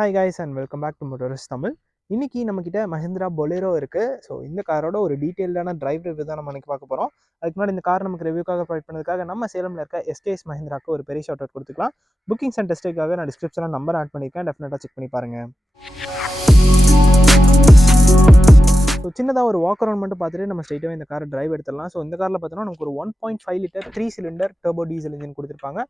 Hi guys and welcome back to Motoras Tamil. இன்னைக்கு நம்மக்கிட்ட மஹிந்திரா பொலேரோ இருக்குது. ஸோ இந்த காரோட ஒரு டீட்டெயில்டான டிரைவ் ரிவ்யூ தான் நம்ம இன்னைக்கு பார்க்க போகிறோம். அதுக்கு முன்னாடி இந்த கார் நமக்கு ரிவ்யூக்காக ப்ரொவைட் பண்ணதுக்காக நம்ம சேலமில் இருக்க எஸ்கேஎஸ் மஹிந்திராக்கு ஒரு பெரிய ஷார்ட் அவுட் கொடுத்துக்கலாம். புக்கிங்ஸ் அண்ட் டெஸ்ட்டுக்காக நான் டிஸ்கிரிப்ஷனில் நம்பர் ஆட் பண்ணியிருக்கேன், டெஃபினட்டாக செக் பண்ணி பாருங்கள். ஸோ சின்னதாக ஒரு வாக் அரவுண்ட் மட்டும் பார்த்துட்டு நம்ம ஸ்ட்ரைட்டாக இந்த கார் டிரைவ் எடுத்துடலாம். ஸோ இந்த காரில் பார்த்தோன்னா நமக்கு ஒரு 1.5 litre 3 cylinder turbo diesel engine கொடுத்துருப்பாங்க.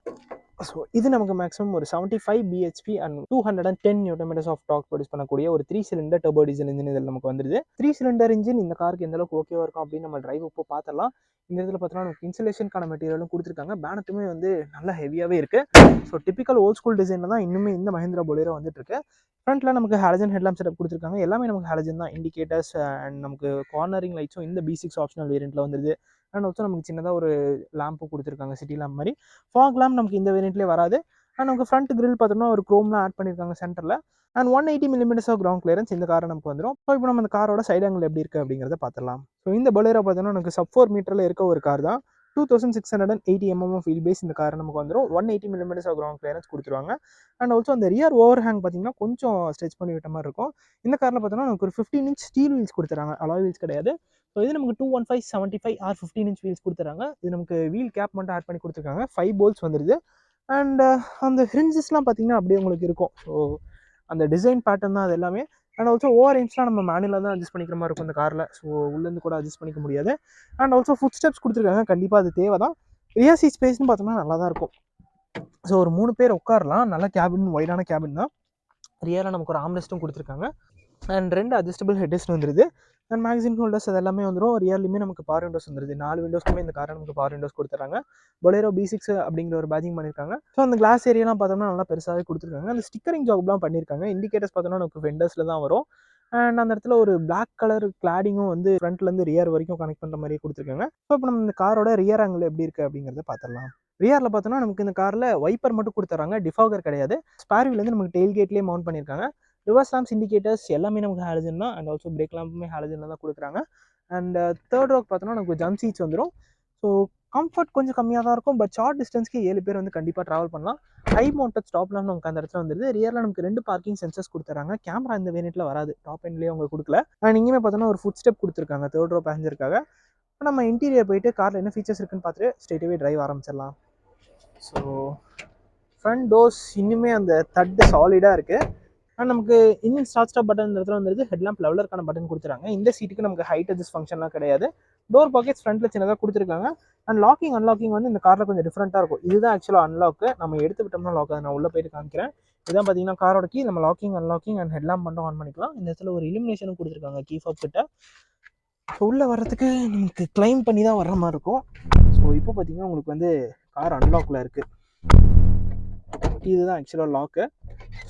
ஸோ இது நமக்கு மேக்ஸிமம் ஒரு 75 BHP and 210 newton of torque produce பண்ணக்கூடிய ஒரு 3 சிலிண்டர் டர்போ டீசல் இன்ஜின் இதில் நமக்கு வந்துருது. 3 சிலிண்டர் இன்ஜின் இந்த காருக்கு எந்த அளவுக்கு ஓகேவா இருக்கும் அப்படின்னு நம்ம டிரைவ் இப்போ பார்த்தலாம். இந்த இடத்துல பார்த்தோன்னா நமக்கு இன்சுலேஷனுக்கான மெட்டீரியலும் கொடுத்துருக்காங்க. பேனட்டுமே வந்து நல்லா ஹெவியாகவே இருக்குது. ஸோ டிப்பிக்கல் ஓல்ட் ஸ்கூல் டிசைனில் தான் இன்னுமே இந்த மஹிந்திரா பொலேரோ வந்துட்டு இருக்கு. ஃப்ரண்ட்டில் நமக்கு ஹாலஜன் ஹெட்லாம்ப் செட்டப் கொடுத்துருக்காங்க. எல்லாமே நமக்கு ஹாலஜன் தான். இண்டிகேட்டர்ஸ் அண்ட் நமக்கு கார்னரிங் லைட்ஸும் இந்த B6 ஆப்ஷனல் வேரியண்ட்டில் வந்துருது. அண்ட் ஆல்சோ நமக்கு சின்னதாக ஒரு லேம்பும் கொடுத்துருக்காங்க, சிட்டி லேம்ப் மாதிரி. ஃபாக் லேம்ப் நமக்கு இந்த வேரியண்ட்லேயே வராது. அண்ட் நமக்கு ஃப்ரண்ட் கிரில் பார்த்தோம்னா ஒரு க்ரோம்லாம் ஆட் பண்ணியிருக்காங்க சென்டரில். And 180 mm of ground clearance இந்த காரை நமக்கு வந்துடும். ஸோ இப்போ நம்ம இந்த காரோட சைடு ஆங்கிள் எப்படி இருக்குது அப்படிங்கிறத பார்த்துடலாம். ஸோ இந்த பொலேரோ பார்த்தோம்னா நமக்கு sub 4 மீட்டரில் இருக்க ஒரு கார் தான். 2680 mm ஆஃப் வீல் பேஸ் இந்த கார் நமக்கு வந்துடும். 180 mm ஆஃப் கிரவுண்ட் கிளியரன்ஸ் கொடுத்துருவாங்க. அண்ட் ஆல்சோ அந்த ரியர் ஓவர் ஹேங் பார்த்தீங்கன்னா கொஞ்சம் ஸ்ட்ரெச் பண்ணி விட்ட மாதிரி இருக்கும். இந்த காரில் பார்த்தோம்னா நமக்கு ஒரு 15 inch ஸ்டீல் வீல்ஸ் கொடுத்துறாங்க, அலாய் வீல்ஸ் கிடையாது. ஸோ இது நமக்கு 215/75 or 15 inch வீல்ஸ் கொடுத்துறாங்க. இது நமக்கு வீல் கேப் மட்டும் ஆட் பண்ணி கொடுத்துருக்காங்க. 5 போல்ட்ஸ் வந்துருது. அண்ட் அந்த ஹிரிஞ்சஸ்லாம் பார்த்தீங்கன்னா அப்படியே உங்களுக்கு இருக்கும். ஸோ அந்த டிசைன் பேட்டர்ன் தான் அது எல்லாமே. அண்ட் ஆல்சோ ஓவர் இன்ச்லாம் நம்ம மேனுவலாக தான் அட்ஜஸ்ட் பண்ணிக்கிற மாதிரி இருக்கும் இந்த காரில். ஸோ உள்ளேருந்து கூட அட்ஜஸ்ட் பண்ணிக்க முடியாது. அண்ட் ஆல்சோ ஃபுட் ஸ்டெப்ஸ் கொடுத்துருக்காங்க, கண்டிப்பாக அது தேவை தான். ரியர் சீட் ஸ்பேஸ்னு பார்த்தோம்னா நல்லா தான் இருக்கும். ஸோ ஒரு 3 பேர் உட்காரலாம். நல்ல கேபின், வைடான கேபின் தான். ரியராக நமக்கு ஒரு ஆம்ரெஸ்ட்டும் கொடுத்துருக்காங்க. அண்ட் 2 அட்ஜஸ்டபிள் ஹெட்ரெஸ்ட் வந்துருது. அண்ட் மேக்ஸின் ஹோல்டர்ஸ் அது எல்லாமே வந்துடும். ரியர்லையுமே நமக்கு பவர் விண்டோஸ் வந்துருது. 4 விண்டோஸ்க்குமே இந்த காரை நமக்கு பவர் விண்டோஸ் கொடுத்துறாங்க. பொலேரோ B6 அப்படிங்கிற ஒரு பேஜிங் பண்ணியிருக்காங்க. ஸோ அந்த கிளாஸ் ஏரியாலாம் பார்த்தோம்னா நல்லா பெருசாகவே கொடுத்துருக்காங்க. அந்த ஸ்டிக்கரிங் ஜாப்லாம் பண்ணியிருக்காங்க. இண்டிகேட்டர்ஸ் பார்த்தோம்னா நமக்கு ஃபெண்டர்ஸில் தான் வரும். அண்ட் அந்த இடத்துல ஒரு பிளாக் கலர் கிளாடிங்கும் வந்து ஃப்ரண்ட்லேருந்து ரியர் வரைக்கும் கனெக்ட் பண்ணுற மாதிரியே கொடுத்துருக்காங்க. ஸோ இப்போ நம்ம இந்த காரோட ரியர் ஆங்கிள் எப்படி இருக்குது அப்படிங்கிறத பார்த்துடலாம். ரியரில் பார்த்தோம்னா நமக்கு இந்த காரில் வைப்பர் மட்டும் கொடுத்துறாங்க, டிஃபாகர் கிடையாது. ஸ்பேர் வீலேருந்து நமக்கு டெயில் கேட்லேயே மவுண்ட் பண்ணியிருக்காங்க. ரிவர்ஸ் லாம்ப்ஸ், இண்டிகேட்டர்ஸ் எல்லாமே நமக்கு ஹாலஜன் தான். அண்ட் ஆல்சோ பிரேக் லாம்புமே ஹாலஜனில் தான் கொடுக்குறாங்க. அண்ட் தேர்ட் ரோக் பார்த்தோன்னா நமக்கு ஜம்ப் சீட்ஸ் வந்துடும். ஸோ கம்ஃபர்ட் கொஞ்சம் கம்மியாக தான் இருக்கும். பட் ஷார்ட் டிஸ்டன்ஸ்க்கு 7 பேர் வந்து கண்டிப்பாக ட்ராவல் பண்ணலாம். ஹை மவுண்டட் ஸ்டாப் லேம்ப் நமக்கு அந்த இடத்துல வந்துருது. ரியரில் நமக்கு 2 பார்க்கிங் சென்சர்ஸ் கொடுத்துறாங்க. கேமரா இந்த வேரியண்ட்டில் வராது, டாப் எண்ட்லேயே அவங்க கொடுக்கல. அண்ட் இங்கேயுமே பார்த்தோன்னா ஒரு ஃபுட் ஸ்டெப் கொடுத்துருக்காங்க தேர்ட் ரோ பேசஞ்சருக்காக. இப்போ நம்ம இன்டீரியர் போயிட்டு காரில் என்ன ஃபீச்சர்ஸ் இருக்குன்னு பார்த்துட்டு ஸ்ட்ரெயிட்டாகவே டிரைவ் ஆரம்பிச்சிடலாம். ஸோ ஃப்ரண்ட் டோர்ஸ் இன்னுமே அந்த தட்டு சாலிடாக இருக்குது. அண்ட் நமக்கு இன்ஜின் ஸ்டார்ட் பட்டன் இந்த இடத்துல வந்துருது. ஹெட்லாம்ப் லெவலருக்கான பட்டன் கொடுத்துறாங்க. இந்த சீட்டுக்கு நமக்கு ஹைட் அட்ஜஸ்ட் ஃபங்க்ஷன்லாம் கிடையாது. டோர் பாக்கெட்ஸ் ஃப்ரண்ட்டில் சின்னதாக கொடுத்துருக்காங்க. அண்ட் லாக்கிங் அன்லாக்கிங் வந்து இந்த காரில் கொஞ்சம் டிஃப்ரெண்ட்டாக இருக்கும். இதுதான் ஆக்சுவலாக அன்லாக்கு. நம்ம எடுத்து விட்டோம்னா லாக் ஆகுது. நான் உள்ளே போயிட்டு காமிக்கிறேன். இதான் பார்த்தீங்கன்னா காரோட கீ. நம்ம லாக்கிங் அன்லாக்கிங் அண்ட் ஹெட்லாம்ப் மட்டும் ஆன் பண்ணிக்கலாம். இந்த இடத்துல ஒரு இலுமினேஷனும் கொடுத்துருக்காங்க கீ ஃபாப் கிட்ட. ஸோ உள்ளே வர்றதுக்கு நமக்கு கிளைம் பண்ணி தான் வர்ற மாதிரி இருக்கும். ஸோ இப்போ பார்த்தீங்கன்னா உங்களுக்கு வந்து கார் அன்லாக்கில் இருக்குது. இதுதான் ஆக்சுவலாக லாக்கு.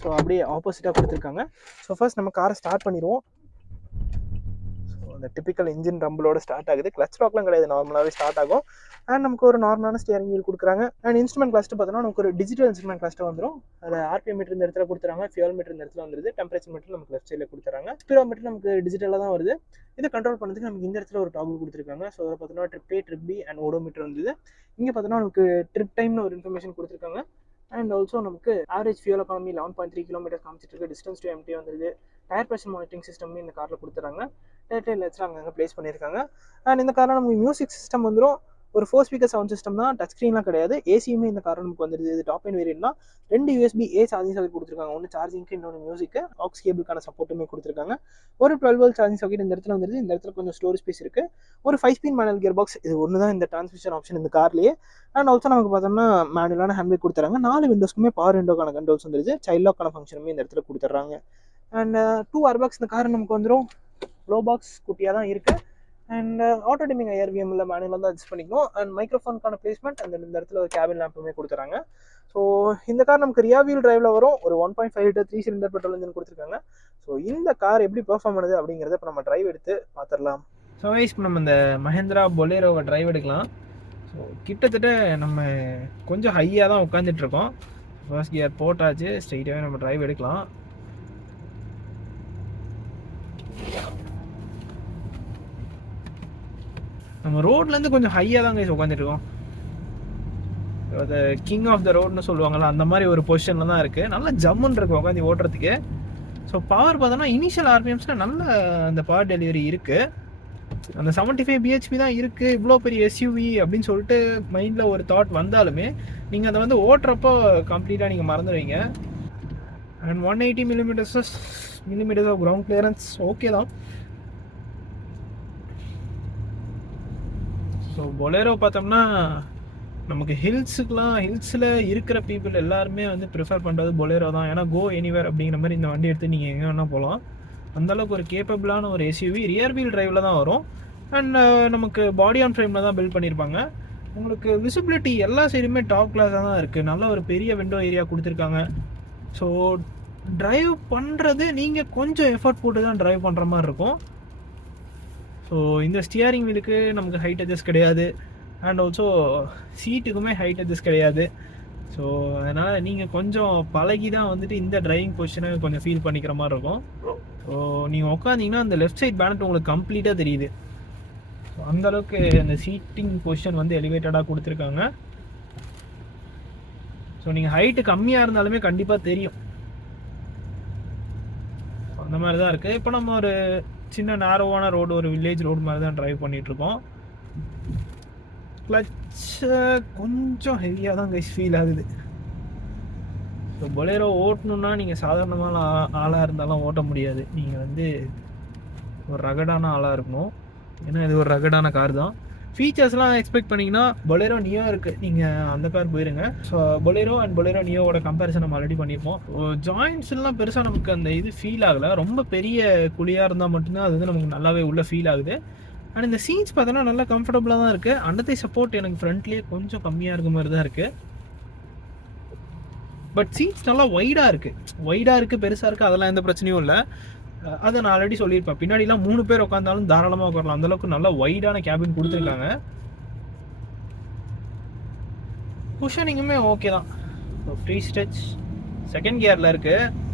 ஸோ அப்படியே ஆப்போசிட்டாக கொடுத்துருக்காங்க. ஸோ ஃபர்ஸ்ட் நம்ம காரை ஸ்டார்ட் பண்ணிடுவோம். ஸோ அந்த டிப்பிக்கல் இன்ஜின் ரம்பிளோட ஸ்டார்ட் ஆகுது. கிளச் லாக்லாம் கிடையாது, நார்மலாகவே ஸ்டார்ட் ஆகும். அண்ட் நமக்கு ஒரு நார்மலான ஸ்டியரிங் வீல் கொடுக்குறாங்க. அண்ட் இன்ஸ்ட்ருமெண்ட் கிளஸ்ட்டு பார்த்தோன்னா நமக்கு ஒரு டிஜிட்டல் இன்ஸ்ட்ருமெண்ட் கிளஸ்ட்டு வந்துடும். அதில் RPM மீட்டர் இந்த இடத்துல கொடுத்துறாங்க, ஃபியூல் மீட்டர் இந்த இடத்துல வந்துருது, டெம்பரேச்சர் மீட்டர் நமக்கு லெஃப்ட் சைடில் கொடுத்துறாங்க, ஸ்பீடோமீட்டர் நமக்கு டிஜிட்டலாக தான் வருது. இதை கண்ட்ரோல் பண்ணுறதுக்கு நமக்கு இந்த இடத்துல ஒரு டாகுல் கொடுத்துருக்காங்க. ஸோ அதில் பார்த்தோன்னா trip A, trip B and odometer வந்துது. இங்கே பார்த்தோன்னா நமக்கு ட்ரிப் டைம்னு ஒரு இன்ஃபர்மேஷன் கொடுத்துருக்காங்க. அண்ட் ஆல்சோ நமக்கு ஆவரேஜ் ஃபியூல் எக்கானமி 11.3 கிலோமீட்டர் காமிச்சிட்டு இருக்கு. டிஸ்டன்ஸ் டு எம்டி வந்துருது. டயர் ப்ரெஷர் மானிட்டரிங் சிஸ்டமே இந்த காரில் கொடுத்துறாங்க. டயர் லைட்ஸ்லாம் அங்கங்கே ப்ளேஸ் பண்ணியிருக்காங்க. அண்ட் இந்த காரில் நமக்கு மியூசிக் சிஸ்டம் வந்துடும். ஒரு 4 ஸ்பீக்கர் சவுண்ட் சிஸ்டம் தான், டச் ஸ்க்ரீன்லாம் கிடையாது. ஏசியுமே இந்த காரில் நமக்கு வந்துருது. இது டாப் எண்ட் வேரியன்ட் தான். 2 USB-A சார்ஜிங் சாக்கெட் கொடுத்துருக்காங்க. ஒன்று சார்ஜிங்க்கு, இன்னொன்று மியூசிக்கு. ஆக்ஸ் கேபிளுக்கான சப்போர்ட்டுமே கொடுத்துருக்காங்க. ஒரு 12 volt சார்ஜிங் சாக்கெட் இந்த இடத்துல வந்துருது. இந்த இடத்துல கொஞ்சம் ஸ்டோரேஜ் ஸ்பேஸ் இருக்குது. ஒரு 5 ஸ்பீட் மேனுவல் கியர் பாக்ஸ், இது ஒன்று தான் இந்த டிரான்ஸ்மிஷன் ஆப்ஷன் இந்த கார்லேயே. அண்ட் ஆல்சோ நமக்கு பார்த்தோம்னா மேனுவலான ஹேண்ட்பிரேக் கொடுத்துறாங்க. 4 விண்டோஸ்க்குமே பவர் விண்டோக்கான கண்ட்ரோல்ஸ் வந்துருது. சைல்ட் லாக்கான ஃபங்க்ஷனுமே இந்த இடத்துல கொடுத்துட்றாங்க. அண்ட் 2 ஏர்பேக்ஸ் இந்த கார் நமக்கு வந்துடும். லோ பாக்ஸ் குட்டியாக தான் இருக்குது. அண்ட் ஆட்டோ டிமிங் IRVMல மேனுவலாக தான் அட்ஜஸ்ட் பண்ணிக்கணும். அண்ட் மைக்ரோஃபோனுக்கான பிளேஸ்மெண்ட் அந்த இந்த இடத்துல ஒரு கேபின் லேம்புமே கொடுத்துறாங்க. ஸோ இந்த கார் நமக்கு ரியா வீல் டிரைவில் வரும். ஒரு 1.5 லிட்டர் 3 சிலிண்டர் பெட்ரோல் இன்ஜின் கொடுத்துருக்காங்க. ஸோ இந்த கார் எப்படி பெர்ஃபார்ம் பண்ணுது அப்படிங்கிறத இப்போ நம்ம டிரைவ் எடுத்து பார்த்துடலாம். ஸோ வைஸ் இப்போ நம்ம இந்த மஹிந்திரா பொலேரோவை டிரைவ் எடுக்கலாம். ஸோ கிட்டத்தட்ட நம்ம கொஞ்சம் ஹையாக தான் உட்காந்துட்ருக்கோம். ஃபர்ஸ்ட் கியர் போட்டாச்சு, ஸ்ட்ரெயிட்டாகவே நம்ம டிரைவ் எடுக்கலாம். நம்ம ரோட்லேருந்து கொஞ்சம் ஹையாக தான் கைஸ் உட்காந்துட்ருக்கோம். அது கிங் ஆஃப் த ரோட்னு சொல்லுவாங்கள்ல, அந்த மாதிரி ஒரு பொசிஷனில் தான் இருக்குது. நல்ல ஜம்முன்னு இருக்குது உட்காந்து ஓட்டுறதுக்கு. ஸோ பவர் பார்த்தோன்னா இனிஷியல் ஆர்பிஎம்ஸில் நல்ல அந்த பவர் டெலிவரி இருக்குது. அந்த 75 பிஹெச்பி தான் இருக்குது, இவ்வளோ பெரிய எஸ்யூவி அப்படின்னு சொல்லிட்டு மைண்டில் ஒரு தாட் வந்தாலுமே நீங்கள் அதை வந்து ஓட்டுறப்போ கம்ப்ளீட்டாக நீங்கள் மறந்துடுவீங்க. And 180 millimetres of ground clearance okay தான். ஸோ பொலேரோ பார்த்தோம்னா நமக்கு ஹில்ஸில் இருக்கிற பீப்புள் எல்லாருமே வந்து ப்ரிஃபர் பண்ணுறது பொலேரோ தான். ஏன்னா கோ எனிவேர் அப்படிங்கிற மாதிரி இந்த வண்டி எடுத்து நீங்கள் எங்கே வேணால் போகலாம். அந்தளவுக்கு ஒரு கேப்பபிளான ஒரு எஸ்யூவி. ரியர் வீல் டிரைவில் தான் வரும். அண்ட் நமக்கு பாடி ஆன் ஃப்ரேமில் தான் பில்ட் பண்ணியிருப்பாங்க. உங்களுக்கு விசிபிலிட்டி எல்லா சைடுமே டாப் கிளாஸாக தான் இருக்குது. நல்ல ஒரு பெரிய விண்டோ ஏரியா கொடுத்துருக்காங்க. ஸோ ட்ரைவ் பண்ணுறது நீங்கள் கொஞ்சம் எஃபர்ட் போட்டு தான் ட்ரைவ் பண்ணுற மாதிரி இருக்கும். ஸோ இந்த ஸ்டியரிங் வீலுக்கு நமக்கு ஹைட் அட்ஜஸ்ட் கிடையாது. அண்ட் ஆல்சோ சீட்டுக்குமே ஹைட் அட்ஜஸ்ட் கிடையாது. ஸோ அதனால் நீங்கள் கொஞ்சம் பழகி தான் வந்துட்டு இந்த டிரைவிங் பொசிஷனை கொஞ்சம் ஃபீல் பண்ணிக்கிற மாதிரி இருக்கும். ஸோ நீங்கள் உட்காந்திங்கன்னா அந்த லெஃப்ட் சைட் பேனட் உங்களுக்கு கம்ப்ளீட்டாக தெரியுது. ஸோ அந்தளவுக்கு அந்த சீட்டிங் பொசிஷன் வந்து எலிவேட்டடாக கொடுத்துருக்காங்க. ஸோ நீங்கள் ஹைட்டு கம்மியாக இருந்தாலுமே கண்டிப்பாக தெரியும். அந்த மாதிரி தான் இருக்குது. இப்போ நம்ம ஒரு சின்ன நேரோவான ரோடு, ஒரு வில்லேஜ் ரோடு மாதிரி தான் ட்ரைவ் பண்ணிகிட்ருக்கோம். கிளச்சு கொஞ்சம் ஹெவியாக தான் கைஸ் ஃபீல் ஆகுது. ஸோ பொலேரோ ஓட்டணுன்னா நீங்கள் சாதாரணமான ஆளாக இருந்தாலும் ஓட்ட முடியாது. நீங்கள் வந்து ஒரு ரகடான ஆளாக இருக்கணும். ஏன்னா இது ஒரு ரகடான கார் தான். ஃபீச்சர்ஸ்லாம் எக்ஸ்பெக்ட் பண்ணிங்கன்னா பொலேரோ நியோ இருக்குது, நீங்கள் அந்த கார் போயிருங்க. ஸோ பொலேரோ அண்ட் பொலேரோ நியோவோட கம்பேரிசன் நம்ம ஆல்ரெடி பண்ணியிருப்போம். ஜாயின்ட்ஸ்லாம் பெருசாக நமக்கு அந்த இது ஃபீல் ஆகலை. ரொம்ப பெரிய குழியாக இருந்தால் மட்டும்தான் அது வந்து நமக்கு நல்லாவே உள்ள ஃபீல் ஆகுது. அண்ட் இந்த சீட்ஸ் பார்த்தோன்னா நல்லா கம்ஃபர்டபுளாக தான் இருக்குது. அண்டத்தை சப்போர்ட் எனக்கு ஃப்ரண்ட்லேயே கொஞ்சம் கம்மியாக இருக்க மாதிரி தான் இருக்குது. பட் சீட்ஸ் நல்லா வைடாக இருக்குது, பெருசாக இருக்குது, அதெல்லாம் எந்த பிரச்சனையும் இல்லை. அதை நான் ஆல்ரெடி சொல்லியிருப்பேன். பின்னாடிலாம் 3 பேர் உட்காந்தாலும் தாராளமாக உட்காரலாம். அந்தளவுக்கு நல்லா வைடான கேபின் கொடுத்துருக்காங்க. குஷனிங்குமே ஓகே தான். ஃப்ரீ ஸ்ட்ரெச் செகண்ட் கியரில் இருக்குது.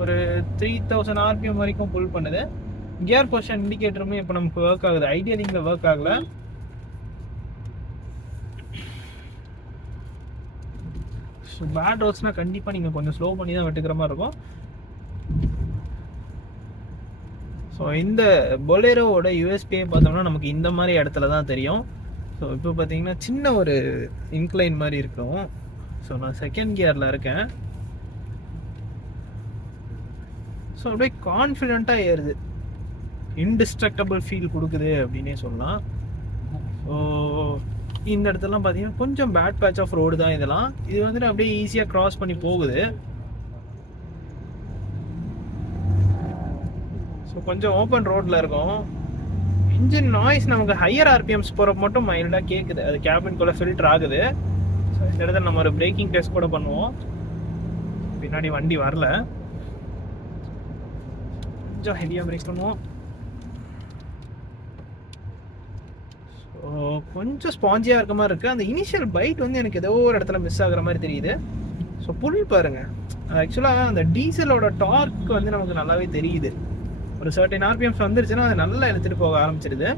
ஒரு 3000 ஆர்பிஎம் வரைக்கும் புல் பண்ணுது. கியர் பொசிஷன் இண்டிகேட்டருமே இப்போ நமக்கு ஒர்க் ஆகுது. ஐடியலிங்கில் ஒர்க் ஆகலை. ஸோ பேட் ரோட்ஸ்னால் கண்டிப்பாக நீங்கள் கொஞ்சம் ஸ்லோ பண்ணி தான் வெட்டுக்கிற மாதிரி இருக்கும். ஸோ இந்த பொலேரோவோட யூஎஸ்பியை பார்த்தோம்னா நமக்கு இந்த மாதிரி இடத்துல தான் தெரியும். ஸோ இப்போ பார்த்தீங்கன்னா சின்ன ஒரு இன்க்ளைன் மாதிரி இருக்கும். ஸோ நான் செகண்ட் கியரில் இருக்கேன். ஸோ அப்படியே கான்ஃபிடெண்ட்டாக ஏறுது. இன்டிஸ்ட்ரக்டபிள் ஃபீல் கொடுக்குது அப்படின்னே சொல்லலாம். ஸோ இந்த இடத்துலலாம் பார்த்தீங்கன்னா கொஞ்சம் பேட் பேட்ச் ஆஃப் ரோடு தான் இதெல்லாம். இது வந்துட்டு அப்படியே ஈஸியாக க்ராஸ் பண்ணி போகுது. ஸோ கொஞ்சம் ஓப்பன் ரோட்டில் இருக்கும். இன்ஜின் நாய்ஸ் நமக்கு ஹையர் ஆர்பிஎம்ஸ் போகிறப்ப மட்டும் மைல்டாக கேட்குது. அது கேபின்குள்ளே ஃபில்டர் ஆகுது. ஸோ இந்த இடத்துல நம்ம ஒரு பிரேக்கிங் டெஸ்ட் கூட பண்ணுவோம். பின்னாடி வண்டி வரல, கொஞ்சம் ஹெவியாக பிரேக் பண்ணுவோம். ஸோ கொஞ்சம் ஸ்பாஞ்சியாக இருக்க மாதிரி இருக்குது. அந்த இனிஷியல் பைட் வந்து எனக்கு ஏதோ ஒரு இடத்துல மிஸ் ஆகுற மாதிரி தெரியுது. ஸோ புல் பாருங்கள், ஆக்சுவலாக அந்த டீசலோட டார்க் வந்து நமக்கு நல்லாவே தெரியுது. ஒரு சர்டன் ஆர்பிஎம்ஸ் வந்துருச்சுன்னா அது நல்லா இழுத்துட்டு போக ஆரம்பிச்சிடுது.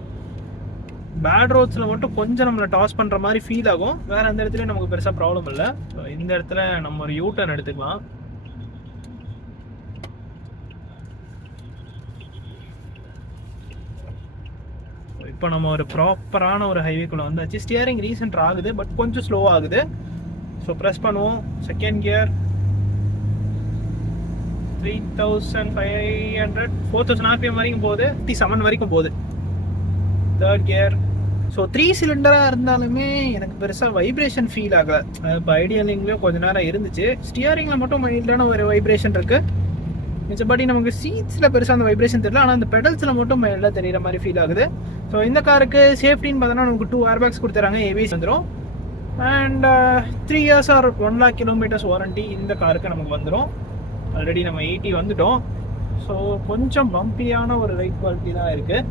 பேட் ரோட்ஸில் மட்டும் கொஞ்சம் நம்மளை டாஸ் பண்ணுற மாதிரி ஃபீல் ஆகும். வேறு எந்த இடத்துலையும் நமக்கு பெருசாக ப்ராப்ளம் இல்லை. ஸோ இந்த இடத்துல நம்ம ஒரு யூ டர்ன் எடுத்துக்கலாம். இப்போ நம்ம ஒரு ப்ராப்பரான ஒரு ஹைவேக்குள்ளே வந்தாச்சு. ஸ்டியரிங் ரீசெண்ட் ஆகுது, பட் கொஞ்சம் ஸ்லோ ஆகுது. ஸோ ப்ரெஸ் பண்ணுவோம். செகண்ட் கியர் 3500 4000 ஆர்பிஎம் வரைக்கும் போகுது. 57 வரைக்கும் போகுது. Third gear. ஸோ 3 சிலிண்டராக இருந்தாலுமே எனக்கு பெருசாக வைப்ரேஷன் ஃபீல் ஆகலை. இப்போ ஐடியலிங்லேயும் கொஞ்சம் நேரம் இருந்துச்சு. ஸ்டியரிங்கில் மட்டும் மைல்டான ஒரு வைப்ரேஷன் இருக்குது. மிச்சபடி நமக்கு சீட்ஸில் பெருசாக அந்த வைப்ரேஷன் தெரியல. ஆனால் அந்த பெடல்ஸில் மட்டும் மைல்டாக தெரிகிற மாதிரி ஃபீல் ஆகுது. ஸோ இந்த காருக்கு சேஃப்டின்னு பார்த்தோன்னா நமக்கு 2 ஏர்பேக்ஸ் கொடுத்துறாங்க. ஏபிஎஸ் வந்துடும். And 3 years or 1 lakh kilometers warranty இந்த காருக்கு நமக்கு வந்துடும். ஆல்ரெடி நம்ம 80 வந்துட்டோம். ஸோ கொஞ்சம் பம்பியான ஒரு ரைட் குவாலிட்டி தான் இருக்குது.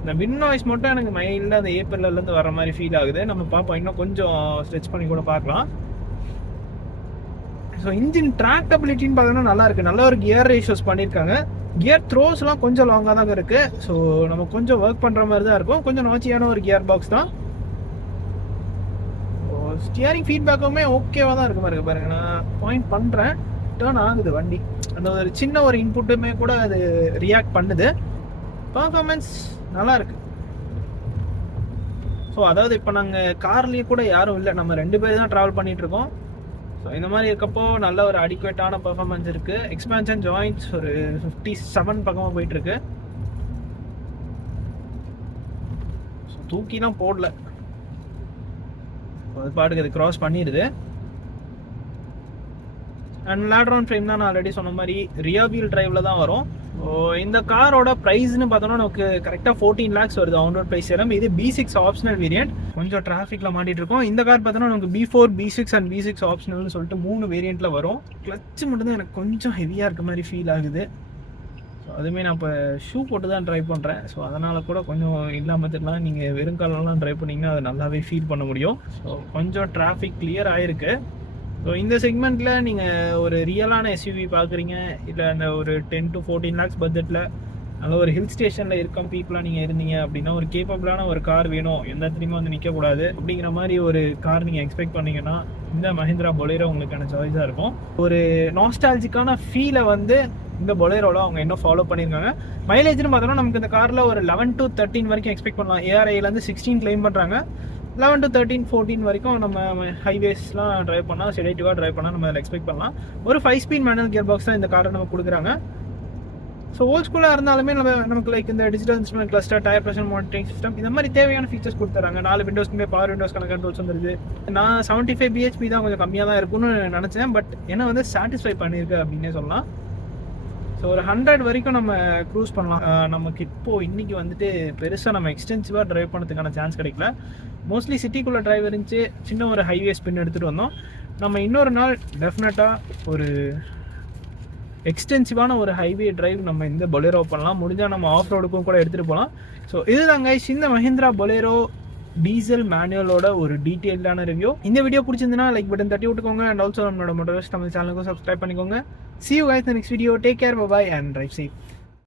இந்த வின் நாய்ஸ் மட்டும் எனக்கு மைல்டாக அந்த ஏப்ரல்லேருந்து வர மாதிரி ஃபீல் ஆகுது. நம்ம பார்ப்போம், இன்னும் கொஞ்சம் ஸ்ட்ரெச் பண்ணி கூட பார்க்கலாம். ஸோ இன்ஜின் ட்ராக்டபிலிட்டின்னு பார்த்தோன்னா நல்லா இருக்குது. நல்ல ஒரு கியர் ரேஷியோஸ் பண்ணியிருக்காங்க. கியர் த்ரோஸ்லாம் கொஞ்சம் லாங்காக தான் இருக்குது. ஸோ நம்ம கொஞ்சம் ஒர்க் பண்ணுற மாதிரி தான் இருக்கும். கொஞ்சம் நாச்சியான ஒரு கியர் பாக்ஸ் தான். ஸ்டியரிங் ஃபீட்பேக்குமே ஓகேவாக தான் இருக்கு பாருங்க. நான் பாயிண்ட் பண்ணுறேன், டேர்ன் ஆகுது வண்டி. அந்த ஒரு சின்ன ஒரு இன்புட்டுமே கூட அது ரியாக்ட் பண்ணுது. பர்ஃபார்மன்ஸ் நல்லா இருக்கு. ஸோ அதாவது இப்போ நாங்கள் கார்லேயே கூட யாரும் இல்லை, நம்ம 2 பேர் தான் ட்ராவல் பண்ணிகிட்ருக்கோம். ஸோ இந்த மாதிரி இருக்கப்போ நல்ல ஒரு அடிக்குவேட்டான பர்ஃபார்மன்ஸ் இருக்குது. எக்ஸ்பேன்ஷன் ஜாயிண்ட்ஸ் ஒரு 57 பக்கமாக போயிட்டுருக்கு. ஸோ தூக்கிலாம் போடல, அது பாட்டுக்கு அது க்ராஸ் பண்ணிடுது. அண்ட் லேட்ரான் ஃப்ரேம் தான் நான் ஆல்ரெடி சொன்ன மாதிரி ரியர் வீல் டிரைவில் தான் வரும். இந்த காரோட ப்ரைஸ்னு பார்த்தோன்னா நமக்கு கரெக்டாக 14 lakhs வருது ஆன் ரோட் ப்ரைஸ் எல்லாம். இது B6 ஆப்ஷனல் வேரியன்ட். கொஞ்சம் டிராஃபிக்கில் மாட்டிகிட்டு இருக்கோம். இந்த கார் பார்த்தோன்னா நமக்கு B4, B6 அண்ட் B6 ஆப்ஷனல்னு சொல்லிட்டு 3 வேரியண்ட்டில் வரும். கிளச்சு மட்டும்தான் எனக்கு கொஞ்சம் ஹெவியாக இருக்க மாதிரி ஃபீல் ஆகுது. ஸோ அதுவுமே நான் இப்போ ஷூ போட்டு தான் ட்ரைவ் பண்ணுறேன். ஸோ அதனால் கூட கொஞ்சம் இல்லாமல் தெரியலாம். நீங்கள் வெறுங்காலெலாம் ட்ரைவ் பண்ணிங்கன்னா அது நல்லாவே ஃபீல் பண்ண முடியும். ஸோ கொஞ்சம் டிராஃபிக் கிளியர் ஆகிருக்கு. ஸோ இந்த செக்மெண்ட்டில் நீங்கள் ஒரு ரியலான எஸ்யூவி பார்க்குறீங்க, இல்லை அந்த ஒரு 10 to 14 lakhs பட்ஜெட்டில் நல்ல ஒரு ஹில் ஸ்டேஷனில் இருக்க பீப்புளாக நீங்கள் இருந்தீங்க அப்படின்னா ஒரு கேப்பபிளான ஒரு கார் வேணும், எந்த இடத்துலையுமே வந்து நிற்கக்கூடாது அப்படிங்கிற மாதிரி ஒரு கார் நீங்கள் எக்ஸ்பெக்ட் பண்ணிங்கன்னா இந்த மஹிந்திரா பொலேரோ உங்களுக்கான சாய்ஸாக இருக்கும். ஒரு நாஸ்டாலஜிக்கான ஃபீலை வந்து இந்த பொலேரோவில் அவங்க இன்னும் ஃபாலோ பண்ணியிருக்காங்க. மைலேஜ்னு பார்த்தோன்னா நமக்கு இந்த காரில் ஒரு 11 to 13 வரைக்கும் எக்ஸ்பெக்ட் பண்ணலாம். ஏஆர்ஐலேருந்து 16 கிளைம் பண்ணுறாங்க. 11 to 13, 14 வரைக்கும் நம்ம ஹைவேஸ்லாம் ட்ரைவ் பண்ணால், செடேட்டிவாக ட்ரைவ் பண்ணால் நம்ம அதில் எக்ஸ்பெக்ட் பண்ணலாம். ஒரு 5-speed மேனுவல் கியர் பாக்ஸ் தான் இந்த காரை நம்ம கொடுக்குறாங்க. ஸோ ஓல்ட் ஸ்கூலாக இருந்தாலுமே நமக்கு லைக் இந்த digital instrument cluster, tyre pressure monitoring system, இந்த மாதிரி தேவையான ஃபீச்சர்ஸ் கொடுத்துறாங்க. 4 விண்டோஸ்க்குமே பவர் விண்டோஸ்க்கான கண்ட்ரோல்ஸ் வந்துருது. நான் 75 bhp தான் கொஞ்சம் கம்மியாக தான் இருக்கும்னு நினச்சேன், பட் என்ன வந்து சாட்டிஸ்ஃபை பண்ணியிருக்கு அப்படின்னே சொல்லலாம். ஸோ ஒரு 100 வரைக்கும் நம்ம க்ரூஸ் பண்ணலாம். நமக்கு இப்போது இன்றைக்கி வந்துட்டு பெருசாக நம்ம எக்ஸ்டென்சிவாக ட்ரைவ் பண்ணுறதுக்கான சான்ஸ் கிடைக்கல. மோஸ்ட்லி சிட்டிக்குள்ளே ட்ரைவ் இருந்துச்சு, சின்ன ஒரு ஹைவே ஸ்பின் எடுத்துகிட்டு வந்தோம். நம்ம இன்னொரு நாள் டெஃபினட்டாக ஒரு எக்ஸ்டென்சிவான ஒரு ஹைவே டிரைவ் நம்ம இந்த பொலேரோ பண்ணலாம். முடிஞ்சால் நம்ம ஆஃப் ரோடுக்கும் கூட எடுத்துகிட்டு போகலாம். ஸோ இதுதாங்க இந்த மஹிந்திரா பொலேரோ டீசல் மேனுவலோட ஒரு டீட்டெயில்டான ரிவ்யூ. இந்த வீடியோ பிடிச்சிருந்துன்னா லைக் பட்டன் தட்டி விட்டுக்கோங்க. அண்ட் ஆல்சோ நம்மளோட மோட்டோஸ் நம்ம சேனலுக்கும் சப்ஸ்கிரைப் பண்ணிக்கோங்க. See you guys in the next video. Take care, bye bye and drive safe.